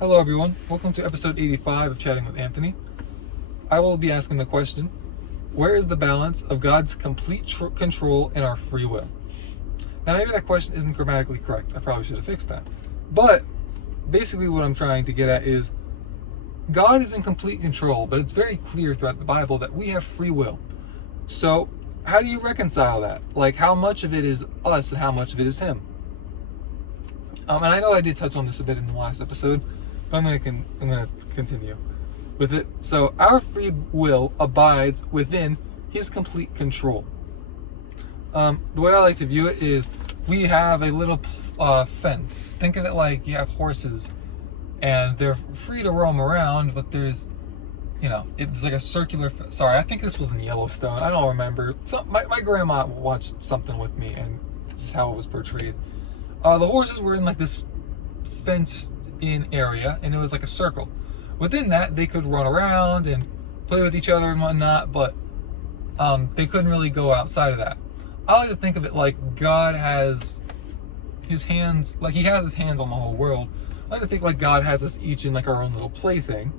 Hello, everyone. Welcome to episode 85 of Chatting with Anthony. I will be asking the question, where is the balance of God's complete control and our free will? Now, maybe that question isn't grammatically correct. I probably should have fixed that. But basically what I'm trying to get at is God is in complete control, but it's very clear throughout the Bible that we have free will. So how do you reconcile that? Like, how much of it is us and how much of it is Him? And I know I did touch on this a bit in the last episode, but I'm gonna continue with it. So our free will abides within His complete control. The way I like to view it is we have a little fence. Think of it like you have horses, and they're free to roam around, but there's, it's like a circular. Sorry, I think this was in Yellowstone. I don't remember. My grandma watched something with me, and this is how it was portrayed. The horses were in like this fenced-in area, and it was like a circle. Within that, they could run around and play with each other and whatnot, but they couldn't really go outside of that. I like to think of it like God has His hands, like He has His hands on the whole world. I like to think like God has us each in like our own little plaything.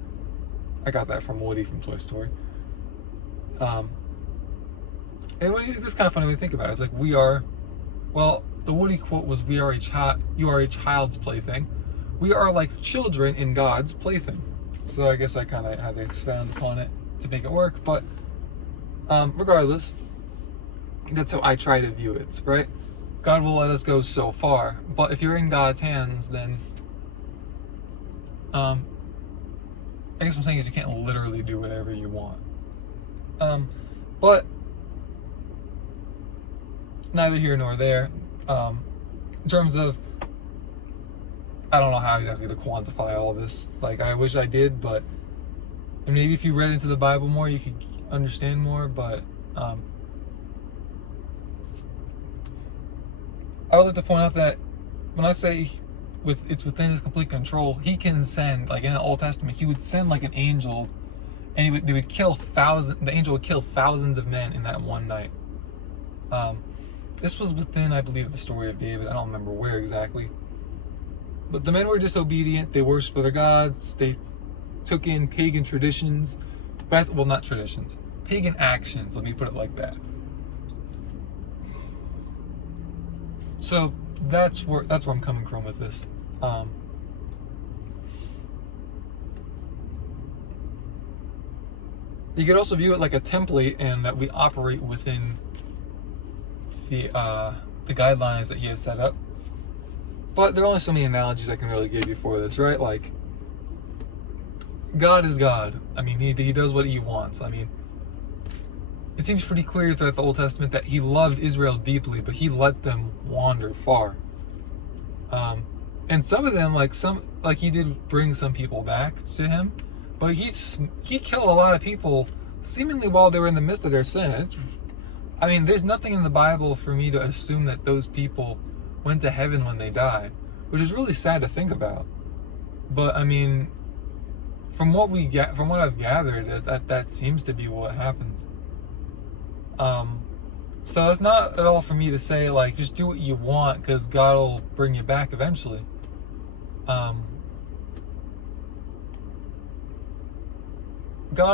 I got that from Woody from Toy Story. And it's kind of funny when you think about it. It's like the Woody quote was, "You are a child's plaything." We are like children in God's plaything. So I guess I kind of had to expand upon it to make it work. But regardless, that's how I try to view it, right? God will let us go so far, but if you're in God's hands, then I guess what I'm saying is you can't literally do whatever you want. But neither here nor there. In terms of, I don't know how exactly to quantify all this. Like, I wish I did, but maybe if you read into the Bible more, you could understand more. But I would like to point out that when I say it's within His complete control, He can send, like in the Old Testament, He would send like an angel, and the angel would kill thousands of men in that one night. This was within, I believe, the story of David. I don't remember where exactly. But the men were disobedient. They worshipped other gods. They took in pagan traditions. Well, not traditions. Pagan actions, let me put it like that. So that's where I'm coming from with this. You could also view it like a template, and that we operate within the guidelines that He has set up. But there are only so many analogies I can really give you for this, right? Like, God is God. I mean, He does what He wants. I mean, it seems pretty clear throughout the Old Testament that He loved Israel deeply, but He let them wander far. And some of them, like He did bring some people back to Him, but He killed a lot of people seemingly while they were in the midst of their sin. There's nothing in the Bible for me to assume that those people went to heaven when they died, which is really sad to think about. But I mean, from what I've gathered, that seems to be what happens. So it's not at all for me to say like just do what you want because God will bring you back eventually. God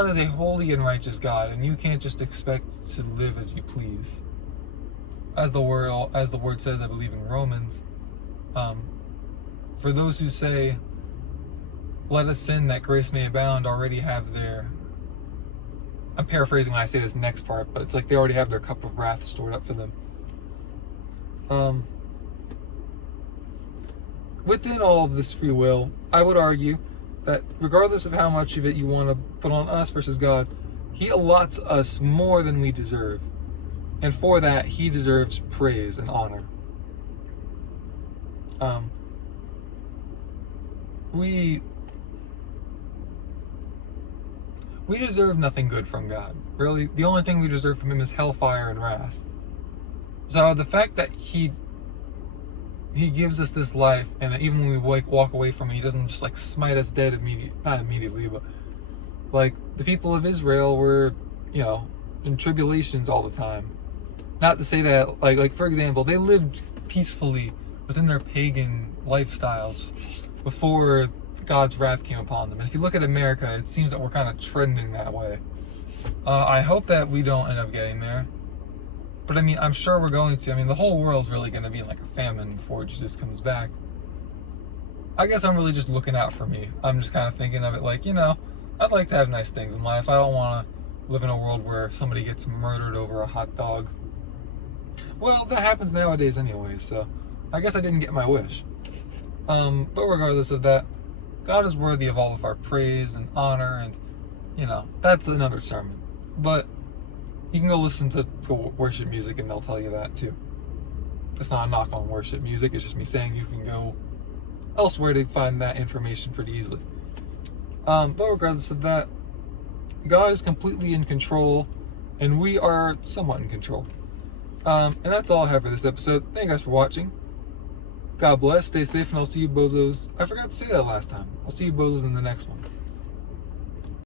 is a holy and righteous God, and you can't just expect to live as you please. As the word says, I believe in Romans, for those who say, "Let us sin that grace may abound," already have their. I'm paraphrasing when I say this next part, but it's like they already have their cup of wrath stored up for them. Within all of this free will, I would argue that regardless of how much of it you want to put on us versus God, He allots us more than we deserve. And for that, He deserves praise and honor. We deserve nothing good from God. Really, the only thing we deserve from Him is hellfire and wrath. So the fact that He gives us this life, and that even when we walk away from Him, He doesn't just like smite us dead not immediately, but like the people of Israel were, in tribulations all the time. Not to say that, like for example, they lived peacefully within their pagan lifestyles before God's wrath came upon them. And if you look at America, it seems that we're kind of trending that way. I hope that we don't end up getting there. But I mean, I'm sure we're going to. I mean, the whole world's really going to be in like a famine before Jesus comes back. I guess I'm really just looking out for me. I'm just kind of thinking of it like, I'd like to have nice things in life. I don't want to live in a world where somebody gets murdered over a hot dog. Well, that happens nowadays anyway, so I guess I didn't get my wish. But regardless of that, God is worthy of all of our praise and honor, and that's another sermon. But you can go worship music and they'll tell you that too. It's not a knock on worship music, it's just me saying you can go elsewhere to find that information pretty easily. But regardless of that, God is completely in control, and we are somewhat in control. And that's all I have for this episode. Thank you guys for watching. God bless, stay safe, and I'll see you bozos. I forgot to say that last time. I'll see you bozos in the next one.